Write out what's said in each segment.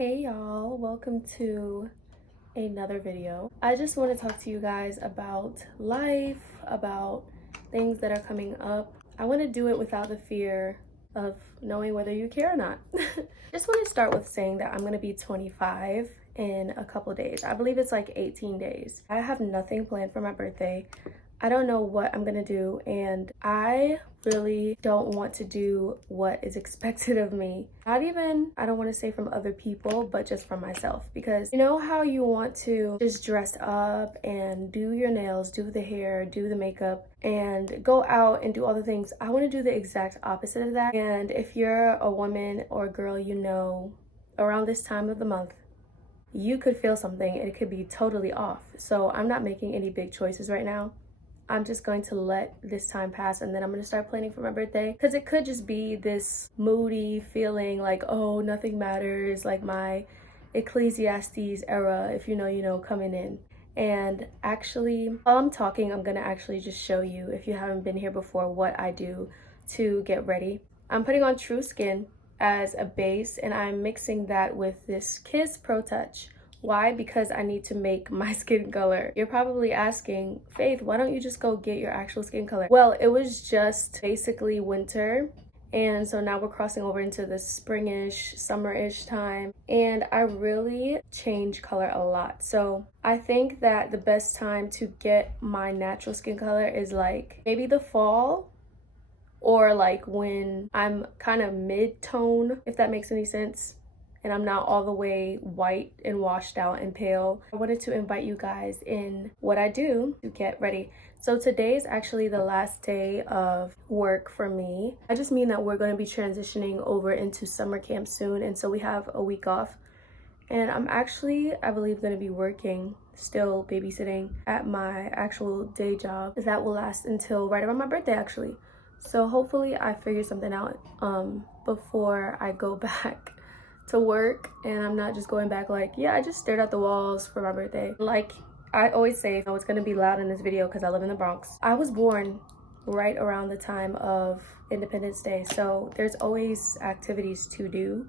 Hey y'all, welcome to another video. I just want to talk to you guys about life, about things that are coming up. I want to do it without the fear of knowing whether you care or not. Just want to start with saying that I'm going to be 25 in a couple days. I believe it's like 18 days. I have nothing planned for my birthday. I don't know what I'm gonna do, and I really don't want to do what is expected of me. Not even, I don't want to say from other people, but just from myself. Because you know how you want to just dress up and do your nails, do the hair, do the makeup, and go out and do all the things. I want to do the exact opposite of that. And if you're a woman or a girl, you know, around this time of the month, you could feel something and it could be totally off. So I'm not making any big choices right now. I'm just going to let this time pass, and then I'm going to start planning for my birthday, because it could just be this moody feeling like, oh, nothing matters, like my Ecclesiastes era, if you know, coming in. And actually, while I'm talking, I'm going to actually just show you, if you haven't been here before, what I do to get ready. I'm putting on True Skin as a base, and I'm mixing that with this Kiss Pro Touch. Why? Because I need to make my skin color. You're probably asking, Faith, why don't you just go get your actual skin color? Well, it was just basically winter, and so now we're crossing over into the springish, summerish time, and I really change color a lot. So I think that the best time to get my natural skin color is like maybe the fall, or like when I'm kind of mid-tone, if that makes any sense, and I'm not all the way white and washed out and pale. I wanted to invite you guys in what I do to get ready. So today is actually the last day of work for me. I just mean that we're going to be transitioning over into summer camp soon, and so we have a week off. And I'm actually, I believe, going to be working, still babysitting at my actual day job. That will last until right around my birthday, actually. So hopefully I figure something out before I go back to work, and I'm not just going back like, yeah, I just stared at the walls for my birthday. Like I always say, it's gonna be loud in this video because I live in the Bronx. I was born right around the time of Independence Day, so there's always activities to do.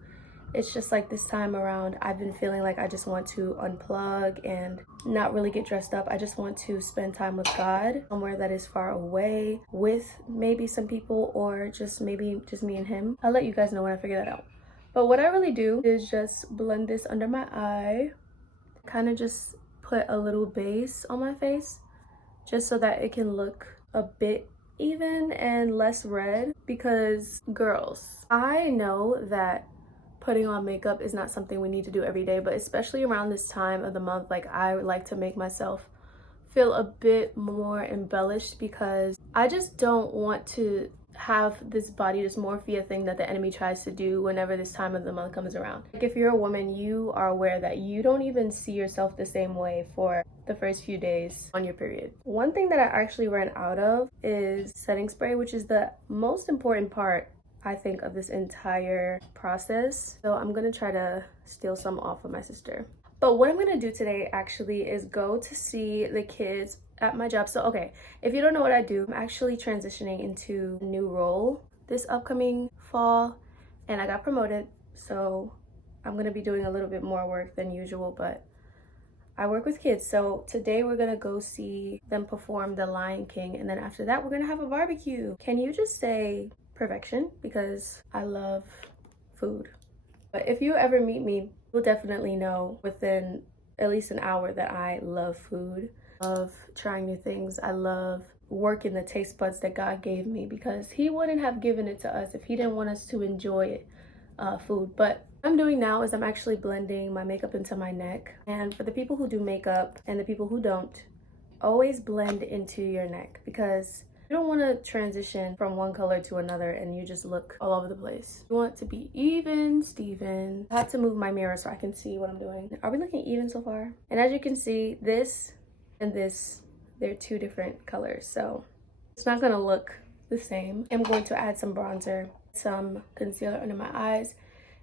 It's just like this time around, I've been feeling like I just want to unplug and not really get dressed up. I just want to spend time with God, somewhere that is far away, with maybe some people, or just maybe just me and him. I'll let you guys know when I figure that out. But what I really do is just blend this under my eye, kind of just put a little base on my face, just so that it can look a bit even and less red. Because girls, I know that putting on makeup is not something we need to do every day, but especially around this time of the month, like I would like to make myself feel a bit more embellished, because I just don't want to have this body dysmorphia thing that the enemy tries to do whenever this time of the month comes around. Like if you're a woman, you are aware that you don't even see yourself the same way for the first few days on your period. One thing that I actually ran out of is setting spray, which is the most important part, I think, of this entire process. So I'm gonna try to steal some off of my sister. But what I'm gonna do today actually is go to see the kids at my job. So okay, if you don't know what I do, I'm actually transitioning into a new role this upcoming fall, and I got promoted, so I'm gonna be doing a little bit more work than usual, but I work with kids. So today we're gonna go see them perform The Lion King, and then after that we're gonna have a barbecue. Can you just say perfection? Because I love food. But if you ever meet me, you'll definitely know within at least an hour that I love food. Love trying new things. I love working the taste buds that God gave me, because he wouldn't have given it to us if he didn't want us to enjoy food. But what I'm doing now is I'm actually blending my makeup into my neck. And for the people who do makeup and the people who don't, always blend into your neck, because you don't want to transition from one color to another and you just look all over the place. You want to be even, Steven. I have to move my mirror so I can see what I'm doing. Are we looking even so far? And as you can see, this and this, they're two different colors, so it's not gonna look the same. I'm going to add some bronzer, some concealer under my eyes,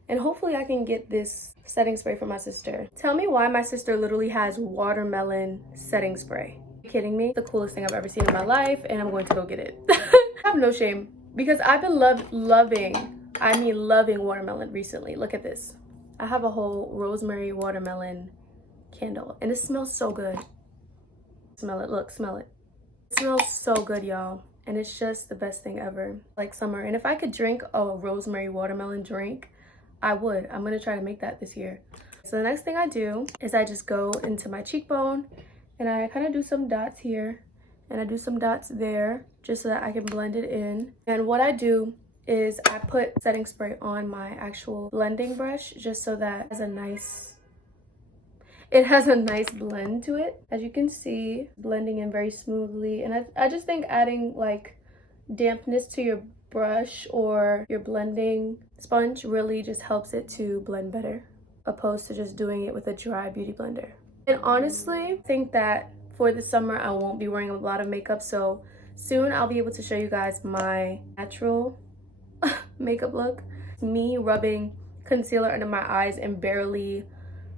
and hopefully I can get this setting spray from my sister. Tell me why my sister literally has watermelon setting spray. Are you kidding me? The coolest thing I've ever seen in my life, and I'm going to go get it. I have no shame, because I've been loving watermelon recently. Look at this. I have a whole rosemary watermelon candle, and it smells so good. Smell it, look, smell it. It smells so good, y'all, and it's just the best thing ever. Like summer, and if I could drink a rosemary watermelon drink, I would. I'm gonna try to make that this year. So the next thing I do is I just go into my cheekbone and I kind of do some dots here and I do some dots there just so that I can blend it in. And what I do is I put setting spray on my actual blending brush just so that it has a nice blend to it. As you can see, blending in very smoothly. And I just think adding like dampness to your brush or your blending sponge really just helps it to blend better, opposed to just doing it with a dry beauty blender. And honestly, I think that for the summer I won't be wearing a lot of makeup, so soon I'll be able to show you guys my natural makeup look. Me rubbing concealer under my eyes and barely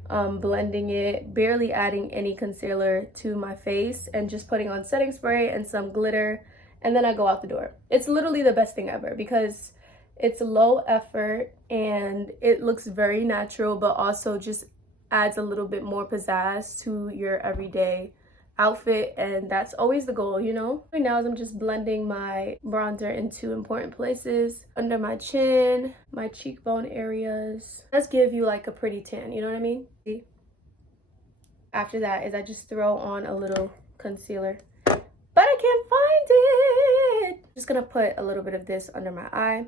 blending it, barely adding any concealer to my face, and just putting on setting spray and some glitter, and then I go out the door. It's literally the best thing ever because it's low effort and it looks very natural, but also just adds a little bit more pizzazz to your everyday outfit, and that's always the goal, you know? Right now, as I'm just blending my bronzer into important places, under my chin, my cheekbone areas. Let's give you like a pretty tan, you know what I mean? See? After that is I just throw on a little concealer, but I can't find it. Just gonna put a little bit of this under my eye,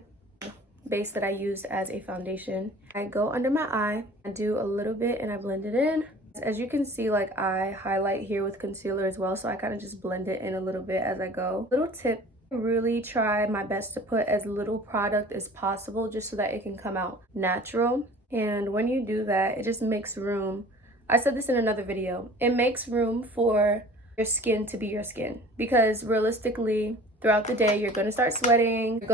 base that I used as a foundation. I go under my eye, I do a little bit and I blend it in. As you can see, like I highlight here with concealer as well, so I kind of just blend it in a little bit as I go. Little tip, really try my best to put as little product as possible just so that it can come out natural. And when you do that, it just makes room. I said this in another video, it makes room for your skin to be your skin, because realistically throughout the day you're gonna start sweating,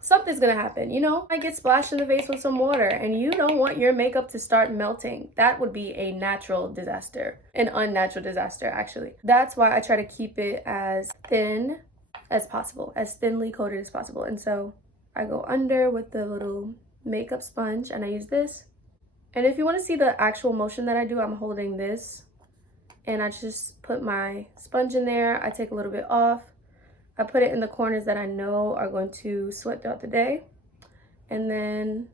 something's gonna happen, you know? I get splashed in the face with some water and you don't want your makeup to start melting. That would be a natural disaster, an unnatural disaster actually. That's why I try to keep it as thin as possible, as thinly coated as possible. And so I go under with the little makeup sponge and I use this. And if you want to see the actual motion that I do, I'm holding this and I just put my sponge in there. I take a little bit off. I put it in the corners that I know are going to sweat throughout the day. And then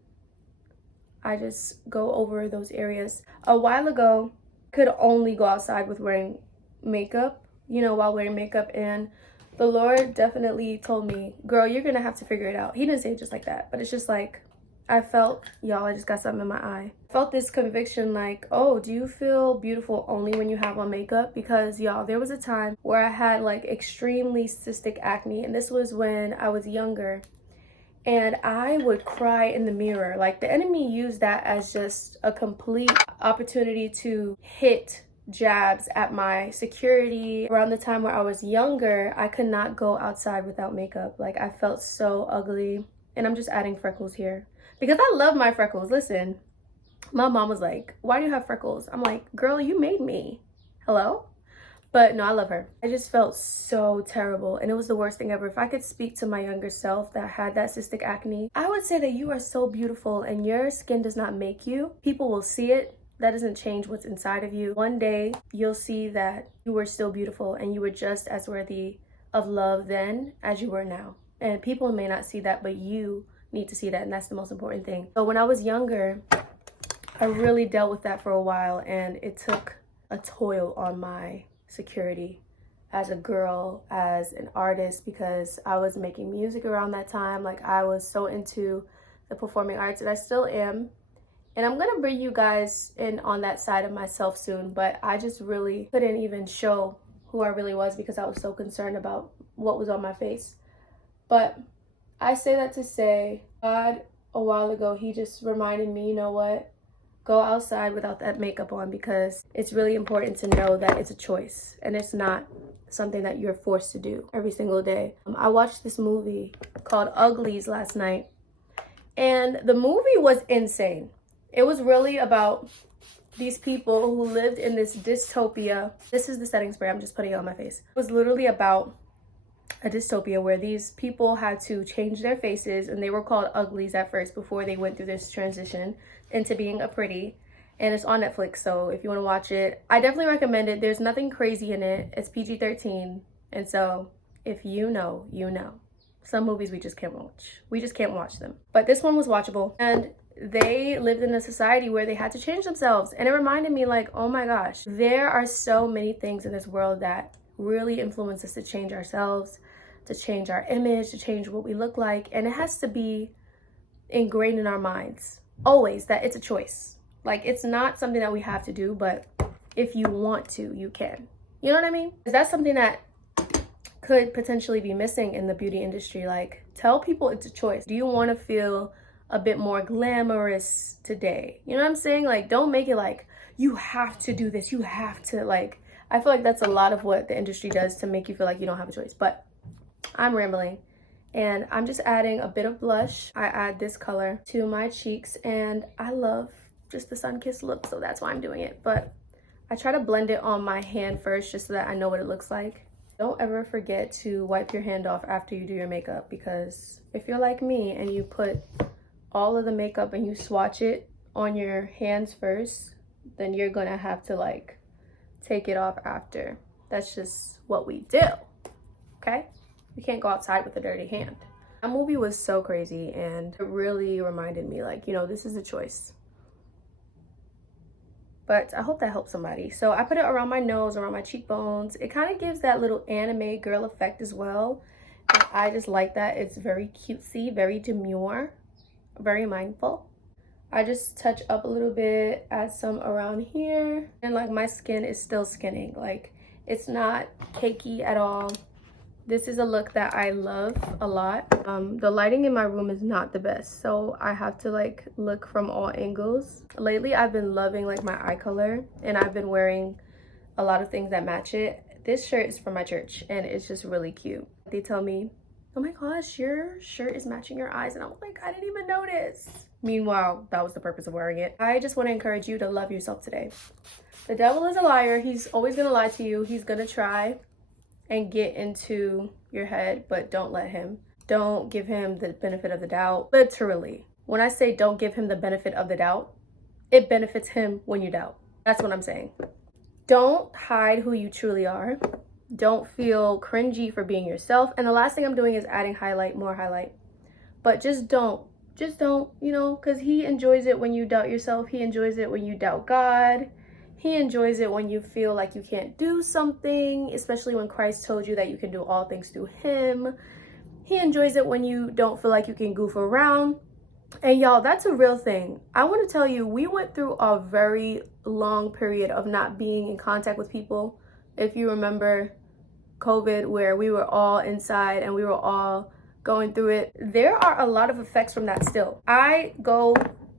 I just go over those areas. A while ago, I could only go outside with wearing makeup, you know, while wearing makeup. And the Lord definitely told me, girl, you're gonna have to figure it out. He didn't say it just like that, but it's just like, I felt, y'all, I just got something in my eye. I felt this conviction like, oh, do you feel beautiful only when you have on makeup? Because y'all, there was a time where I had like extremely cystic acne, and this was when I was younger, and I would cry in the mirror. Like the enemy used that as just a complete opportunity to hit jabs at my security. Around the time where I was younger, I could not go outside without makeup. Like I felt so ugly, and I'm just adding freckles here because I love my freckles. Listen, my mom was like, why do you have freckles? I'm like, girl, you made me. Hello? But no, I love her. I just felt so terrible, and it was the worst thing ever. If I could speak to my younger self that had that cystic acne, I would say that you are so beautiful and your skin does not make you. People will see it. That doesn't change what's inside of you. One day, you'll see that you were still beautiful and you were just as worthy of love then as you were now. And people may not see that, but you need to see that, and that's the most important thing. So when I was younger, I really dealt with that for a while, and it took a toll on my security as a girl, as an artist, because I was making music around that time. Like I was so into the performing arts, and I still am. And I'm gonna bring you guys in on that side of myself soon, but I just really couldn't even show who I really was because I was so concerned about what was on my face. But I say that to say, God, a while ago, he just reminded me, you know what? Go outside without that makeup on, because it's really important to know that it's a choice and it's not something that you're forced to do every single day. I watched this movie called Uglies last night, and the movie was insane. It was really about these people who lived in this dystopia. This is the setting spray, I'm just putting it on my face. It was literally about a dystopia where these people had to change their faces, and they were called uglies at first before they went through this transition into being a pretty. And it's on Netflix, so if you want to watch it, I definitely recommend it. There's nothing crazy in it. It's PG-13, and so if you know, you know. Some movies we just can't watch. We just can't watch them. But this one was watchable, and they lived in a society where they had to change themselves. And it reminded me, like, oh my gosh, there are so many things in this world that really influence us to change ourselves, to change our image, to change what we look like. And it has to be ingrained in our minds always that it's a choice. Like, it's not something that we have to do, but if you want to, you can. You know what I mean? That's something that could potentially be missing in the beauty industry. Like, tell people it's a choice. Do you want to feel a bit more glamorous today? You know what I'm saying? Like, don't make it like you have to do this, you have to, like, I feel like that's a lot of what the industry does to make you feel like you don't have a choice. But I'm rambling, and I'm just adding a bit of blush. I add this color to my cheeks, and I love just the sun-kissed look, so that's why I'm doing it. But I try to blend it on my hand first just so that I know what it looks like. Don't ever forget to wipe your hand off after you do your makeup, because if you're like me and you put all of the makeup and you swatch it on your hands first, then you're gonna have to like take it off after. That's just what we do, okay? You can't go outside with a dirty hand. That movie was so crazy, and it really reminded me, like, you know, this is a choice. But I hope that helps somebody. So I put it around my nose, around my cheekbones. It kind of gives that little anime girl effect as well. And I just like that. It's very cutesy, very demure, very mindful. I just touch up a little bit, add some around here. And like, my skin is still skinning. Like, it's not cakey at all. This is a look that I love a lot. The lighting in my room is not the best, so I have to like look from all angles. Lately, I've been loving like my eye color, and I've been wearing a lot of things that match it. This shirt is from my church, and it's just really cute. They tell me, oh my gosh, your shirt is matching your eyes, and I'm like, I didn't even notice. Meanwhile, that was the purpose of wearing it. I just want to encourage you to love yourself today. The devil is a liar. He's always gonna lie to you. He's gonna try and get into your head, but don't let him. Don't give him the benefit of the doubt. Literally, when I say don't give him the benefit of the doubt, it benefits him when you doubt. That's what I'm saying. Don't hide who you truly are. Don't feel cringy for being yourself. And the last thing I'm doing is adding highlight, more highlight. But just don't, you know, because he enjoys it when you doubt yourself. He enjoys it when you doubt God. He enjoys it when you feel like you can't do something, especially when Christ told you that you can do all things through him. He enjoys it when you don't feel like you can goof around. And y'all, that's a real thing. I want to tell you, we went through a very long period of not being in contact with people. If you remember COVID, where we were all inside and we were all going through it, there are a lot of effects from that still. I go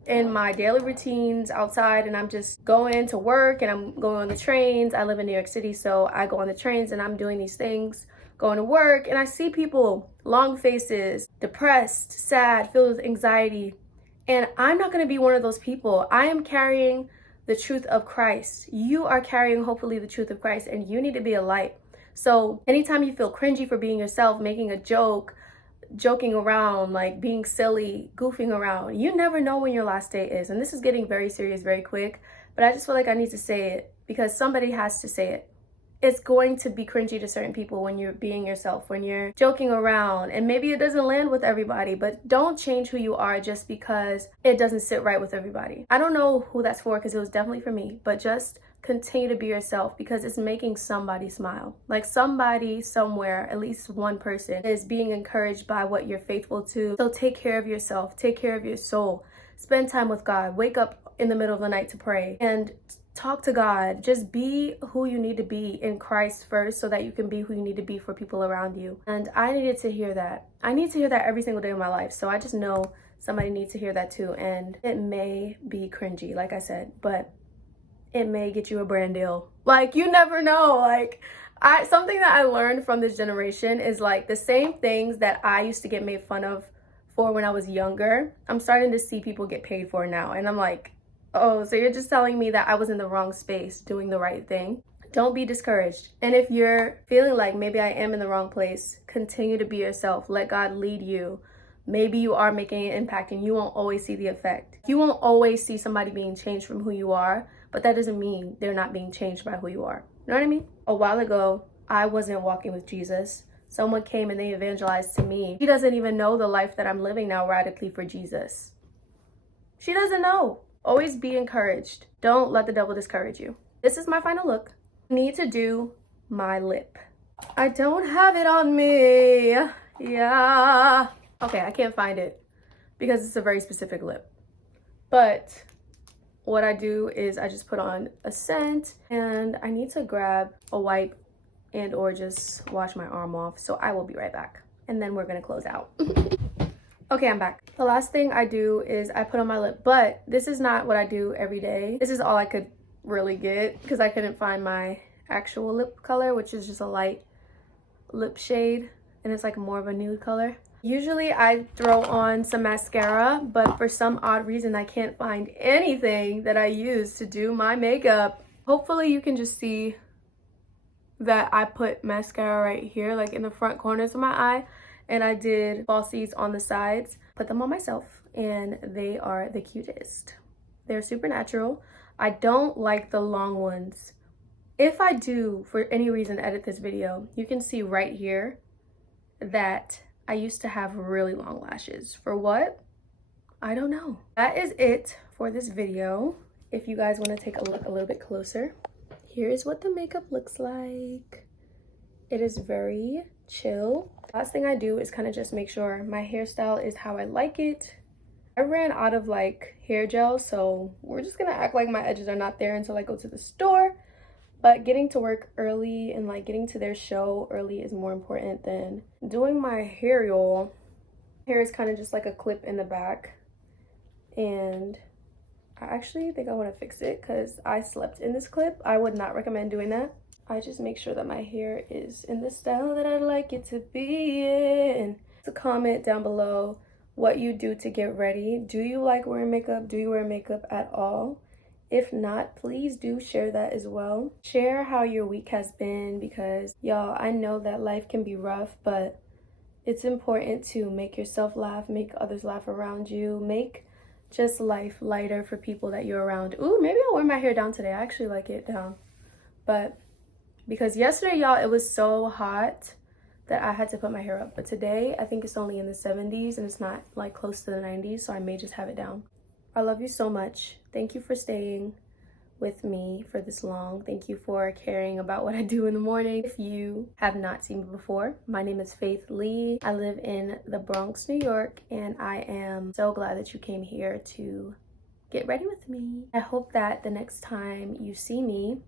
in my daily routines outside, and I'm just going to work, and I'm going on the trains. I live in New York City, so I go on the trains and I'm doing these things, going to work, and I see people, long faces, depressed, sad, filled with anxiety. And I'm not going to be one of those people. I am carrying the truth of Christ. You are carrying, hopefully, the truth of Christ, and you need to be a light. So anytime you feel cringy for being yourself, making a joke, joking around, like being silly, goofing around, you never know when your last day is. And this is getting very serious very quick, but I just feel like I need to say it because somebody has to say it. It's going to be cringy to certain people when you're being yourself, when you're joking around, and maybe it doesn't land with everybody, but don't change who you are just because it doesn't sit right with everybody. I don't know who that's for, because it was definitely for me, but just continue to be yourself, because it's making somebody smile. Like, somebody somewhere, at least one person, is being encouraged by what you're faithful to. So take care of yourself, take care of your soul, spend time with God, wake up in the middle of the night to pray, and talk to God. Just be who you need to be in Christ first, so that you can be who you need to be for people around you. And I needed to hear that. I need to hear that every single day of my life. So I just know somebody needs to hear that too. And it may be cringy, like I said, but it may get you a brand deal. Like, you never know. Like, something that I learned from this generation is, like, the same things that I used to get made fun of for when I was younger, I'm starting to see people get paid for now. And I'm like, oh, so you're just telling me that I was in the wrong space doing the right thing? Don't be discouraged. And if you're feeling like maybe I am in the wrong place, continue to be yourself. Let God lead you. Maybe you are making an impact and you won't always see the effect. You won't always see somebody being changed from who you are, but that doesn't mean they're not being changed by who you are. You know what I mean? A while ago, I wasn't walking with Jesus. Someone came and they evangelized to me. She doesn't even know the life that I'm living now radically for Jesus. She doesn't know. Always be encouraged. Don't let the devil discourage you. This is my final look. I need to do my lip. I don't have it on me. Yeah. Okay, I can't find it because it's a very specific lip. But what I do is I just put on a scent, and I need to grab a wipe and or just wash my arm off. So I will be right back. And then we're gonna close out. Okay, I'm back. The last thing I do is I put on my lip, but this is not what I do every day. This is all I could really get because I couldn't find my actual lip color, which is just a light lip shade, and it's like more of a nude color. Usually I throw on some mascara, but for some odd reason I can't find anything that I use to do my makeup. Hopefully you can just see that I put mascara right here, like in the front corners of my eye, and I did falsies on the sides. Put them on myself, and they are the cutest. They're super natural. I don't like the long ones. If I do, for any reason, edit this video, you can see right here that I used to have really long lashes. For what? I don't know. That is it for this video. If you guys want to take a look a little bit closer, here's what the makeup looks like. It is very chill. Last thing I do is kind of just make sure my hairstyle is how I like it. I ran out of like hair gel, so we're just gonna act like my edges are not there until I go to the store. But getting to work early and like getting to their show early is more important than doing my hair, y'all. Hair is kind of just like a clip in the back, and I actually think I want to fix it because I slept in this clip. I would not recommend doing that. I just make sure that my hair is in the style that I'd like it to be in. So comment down below what you do to get ready. Do you like wearing makeup? Do you wear makeup at all? If not, please do share that as well. Share how your week has been, because y'all, I know that life can be rough, but it's important to make yourself laugh, make others laugh around you, make just life lighter for people that you're around. Ooh, maybe I'll wear my hair down today. I actually like it down. But because yesterday, y'all, it was so hot that I had to put my hair up. But today, I think it's only in the 70s and it's not like close to the 90s, so I may just have it down. I love you so much. Thank you for staying with me for this long. Thank you for caring about what I do in the morning. If you have not seen me before, my name is Faith Lee. I live in the Bronx, New York, and I am so glad that you came here to get ready with me. I hope that the next time you see me,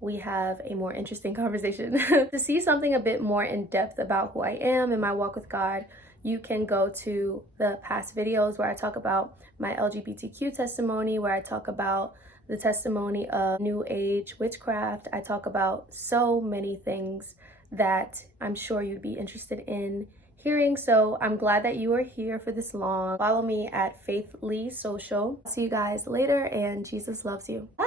we have a more interesting conversation. To see something a bit more in depth about who I am and my walk with God, you can go to the past videos where I talk about my LGBTQ testimony, where I talk about the testimony of New Age witchcraft. I talk about so many things that I'm sure you'd be interested in hearing. So I'm glad that you are here for this long. Follow me at Faith Lee Social. See you guys later, and Jesus loves you. Bye.